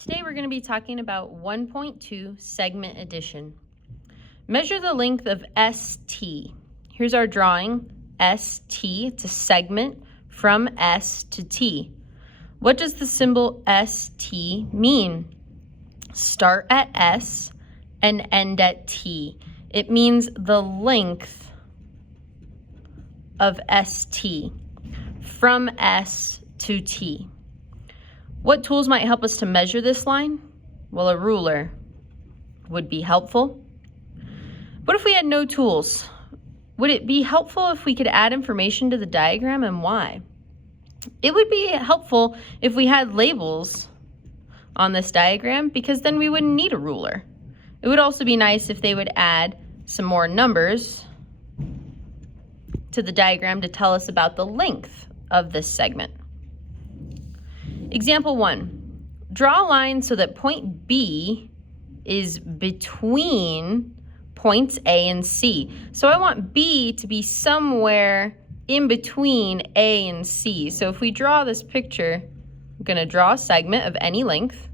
Today we're going to be talking about 1.2 segment addition. Measure the length of ST. Here's our drawing, ST. It's a segment from S to T. What does the symbol ST mean? Start at S and end at T. It means the length of ST from S to T. What tools might help us to measure this line? Well, a ruler would be helpful. What if we had no tools? Would it be helpful if we could add information to the diagram, and why? It would be helpful if we had labels on this diagram, because then we wouldn't need a ruler. It would also be nice if they would add some more numbers to the diagram to tell us about the length of this segment. Example 1, draw a line so that point B is between points A and C. So I want B to be somewhere in between A and C. So if we draw this picture, I'm going to draw a segment of any length,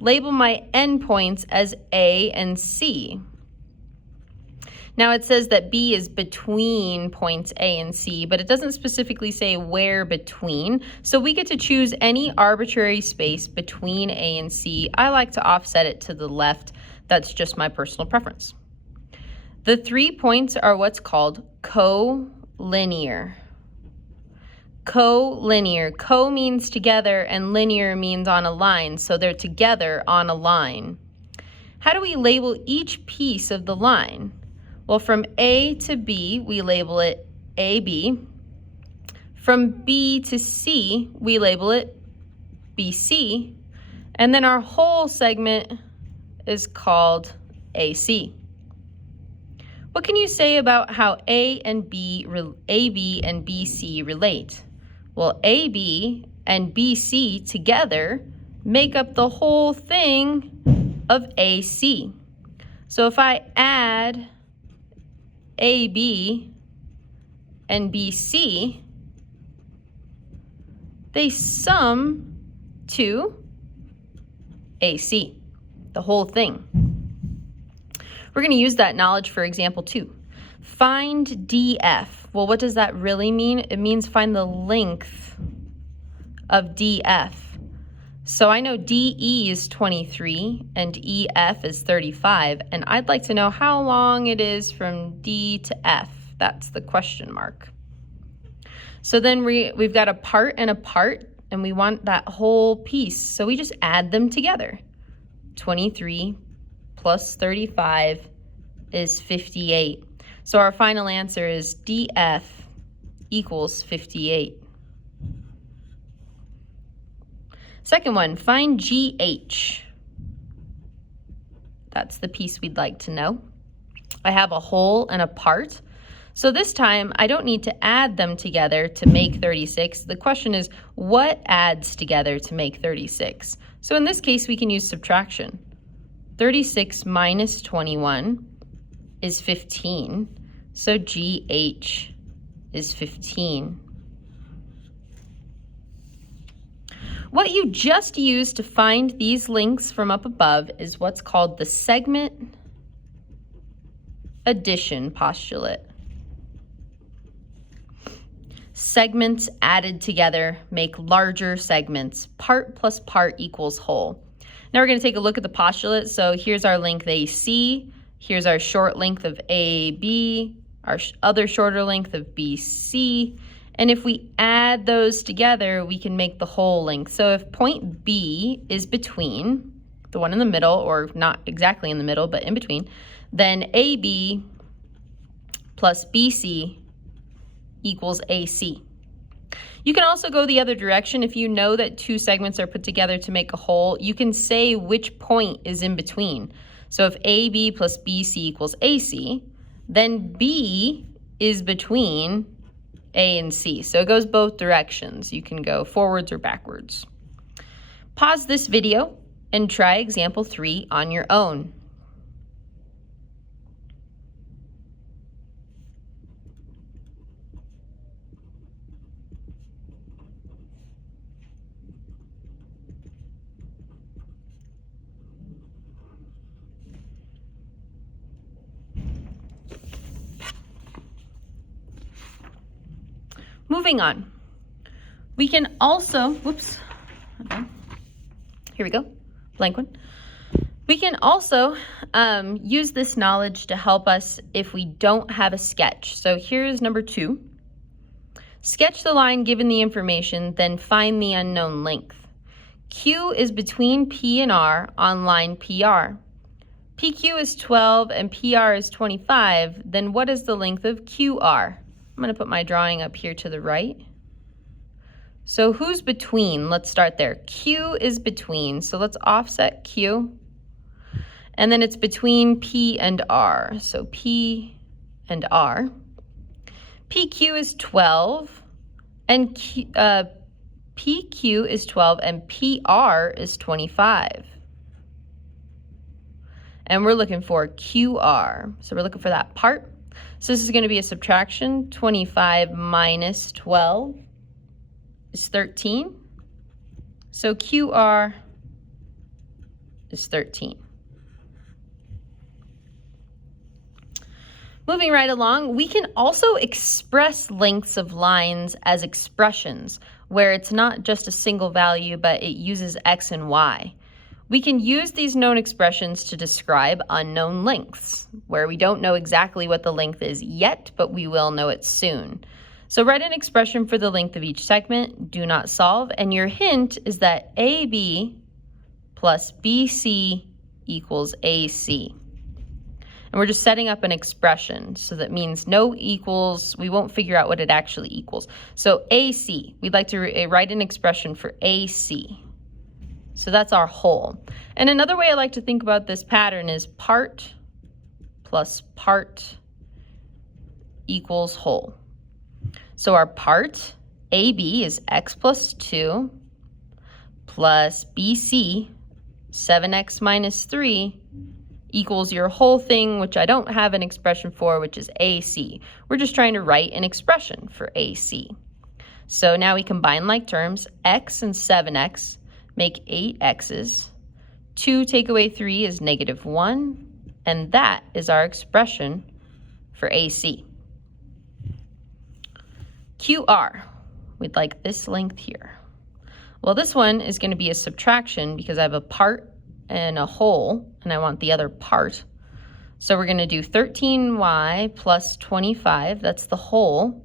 label my endpoints as A and C. Now it says that B is between points A and C, but it doesn't specifically say where between. So we get to choose any arbitrary space between A and C. I like to offset it to the left. That's just my personal preference. The 3 points are what's called collinear. Collinear. Co means together and linear means on a line, so they're together on a line. How do we label each piece of the line? Well, from A to B, we label it AB. From B to C, we label it BC. And then our whole segment is called AC. What can you say about how AB and BC relate? Well, AB and BC together make up the whole thing of AC. So if I add AB and BC, they sum to AC, the whole thing. We're going to use that knowledge for example 2. Find DF. Well, what does that really mean? It means find the length of DF. So I know DE is 23 and EF is 35, and I'd like to know how long it is from D to F. That's the question mark. So then we've got a part and a part, and we want that whole piece. So we just add them together. 23 plus 35 is 58. So our final answer is DF equals 58. Second one, find GH. That's the piece we'd like to know. I have a whole and a part. So this time, I don't need to add them together to make 36. The question is, what adds together to make 36? So in this case, we can use subtraction. 36 minus 21 is 15. So GH is 15. What you just used to find these links from up above is what's called the segment addition postulate. Segments added together make larger segments. Part plus part equals whole. Now we're going to take a look at the postulate. So here's our length AC. Here's our short length of AB, our other shorter length of BC. And if we add those together, we can make the whole length. So if point B is between, the one in the middle, or not exactly in the middle, but in between, then AB plus BC equals AC. You can also go the other direction. If you know that two segments are put together to make a whole, you can say which point is in between. So if AB plus BC equals AC, then B is between A and C. So it goes both directions. You can go forwards or backwards. Pause this video and try example 3 on your own. moving on. We can also, whoops, okay. Here we go, blank one. We can also use this knowledge to help us if we don't have a sketch. So here's number 2. Sketch the line given the information, then find the unknown length. Q is between P and R on line PR. PQ is 12 and PR is 25, then what is the length of QR? I'm going to put my drawing up here to the right. So who's between? Let's start there. Q is between, so let's offset Q. And then it's between P and R, so P and R. PQ is 12, and PQ is 12, and PR is 25. And we're looking for QR. So we're looking for that part. So this is going to be a subtraction. 25 minus 12 is 13. So QR is 13. Moving right along, we can also express lengths of lines as expressions, where it's not just a single value, but it uses X and Y. We can use these known expressions to describe unknown lengths, where we don't know exactly what the length is yet, but we will know it soon. So write an expression for the length of each segment, do not solve, and your hint is that AB plus BC equals AC. And we're just setting up an expression, so that means no equals, we won't figure out what it actually equals. So AC, we'd like to write an expression for AC. So that's our whole. And another way I like to think about this pattern is part plus part equals whole. So our part, AB, is x plus 2 plus BC, 7x minus 3, equals your whole thing, which I don't have an expression for, which is AC. We're just trying to write an expression for AC. So now we combine like terms. X and 7x make 8x's. 2 take away 3 is -1, and that is our expression for AC. QR, we'd like this length here. Well, this one is going to be a subtraction because I have a part and a whole, and I want the other part. So we're going to do 13y plus 25, that's the whole,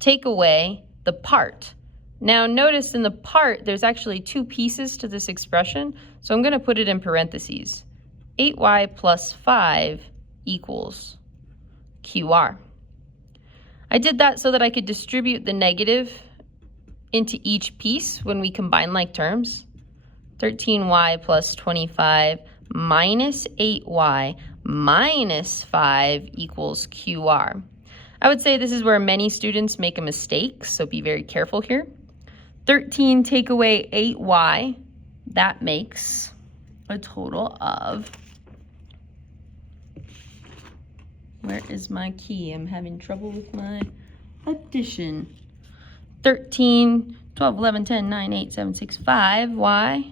take away the part. Now notice in the part, there's actually 2 pieces to this expression, so I'm going to put it in parentheses. 8y plus 5 equals QR. I did that so that I could distribute the negative into each piece when we combine like terms. 13y plus 25 minus 8y minus 5 equals QR. I would say this is where many students make a mistake, so be very careful here. 13 take away 8y, that makes a total of, where is my key? I'm having trouble with my addition. 13, 12, 11, 10, 9, 8, 7, 6, 5, y.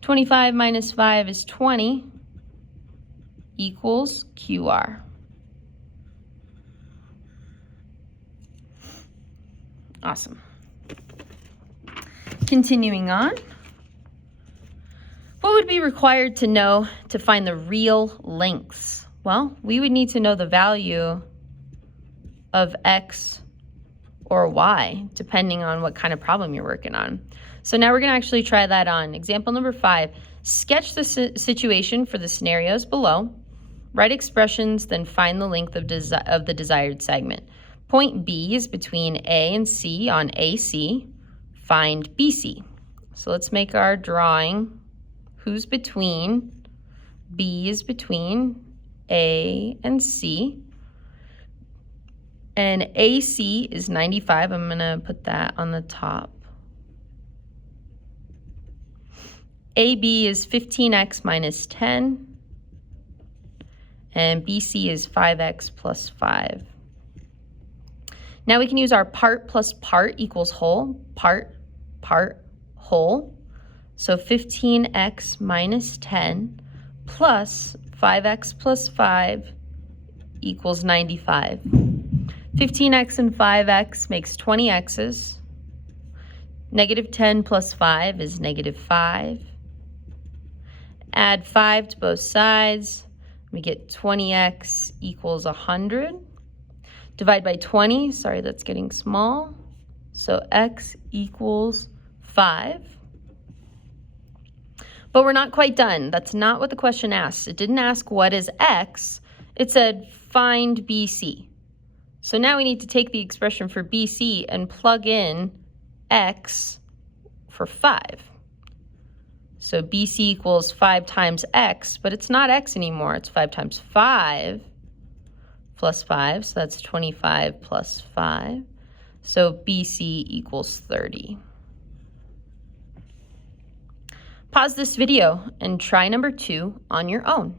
25 minus 5 is 20 equals QR. Awesome. Continuing on. What would be required to know to find the real lengths? Well, we would need to know the value of X or Y, depending on what kind of problem you're working on. So now we're going to actually try that on. Example number 5, sketch the situation for the scenarios below. Write expressions, then find the length of the desired segment. Point B is between A and C on AC. Find BC. So let's make our drawing. Who's between? B is between A and C. And AC is 95. I'm going to put that on the top. AB is 15x minus 10. And BC is 5x plus 5. Now we can use our part plus part equals whole. Part, whole. So 15x minus 10 plus 5x plus 5 equals 95. 15x and 5x makes 20x's. Negative 10 plus 5 is negative 5. Add 5 to both sides. We get 20x equals 100. Divide by 20. Sorry, that's getting small. So x equals 5. But we're not quite done. That's not what the question asked. It didn't ask what is x. It said find BC. So now we need to take the expression for BC and plug in x for 5. So BC equals 5 times x, but it's not x anymore. It's 5 times 5 plus 5, so that's 25 plus 5. So BC equals 30. Pause this video and try number 2 on your own.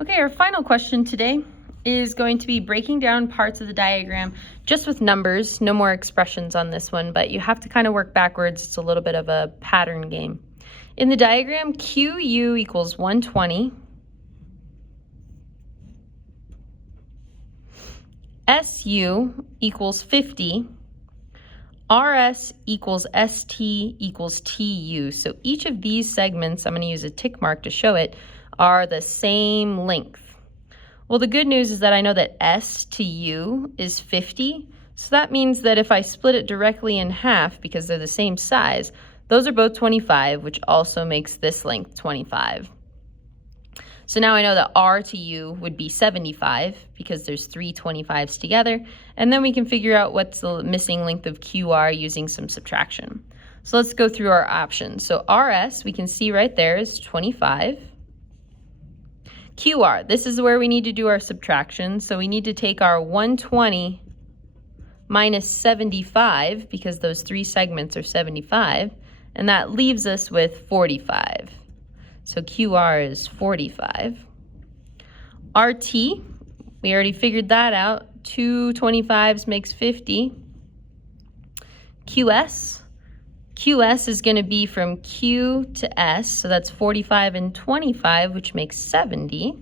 Okay, our final question today is going to be breaking down parts of the diagram just with numbers. No more expressions on this one, but you have to kind of work backwards. It's a little bit of a pattern game. In the diagram, QU equals 120. SU equals 50. RS equals ST equals TU. So each of these segments, I'm going to use a tick mark to show it, are the same length. Well, the good news is that I know that S to U is 50. So that means that if I split it directly in half, because they're the same size, those are both 25, which also makes this length 25. So now I know that R to U would be 75 because there's 3 25s together. And then we can figure out what's the missing length of QR using some subtraction. So let's go through our options. So RS, we can see right there is 25. QR, this is where we need to do our subtraction. So we need to take our 120 minus 75 because those 3 segments are 75. And that leaves us with 45. So QR is 45. RT, we already figured that out. 2 25s makes 50. QS is going to be from Q to S, so that's 45 and 25, which makes 70.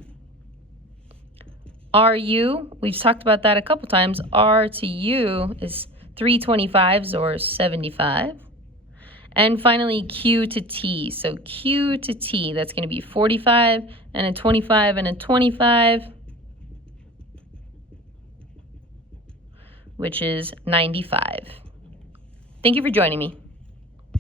RU, we've talked about that a couple times. R to U is 3 25s or 75. And finally, Q to T. So Q to T, that's going to be 45 and a 25 and a 25, which is 95. Thank you for joining me.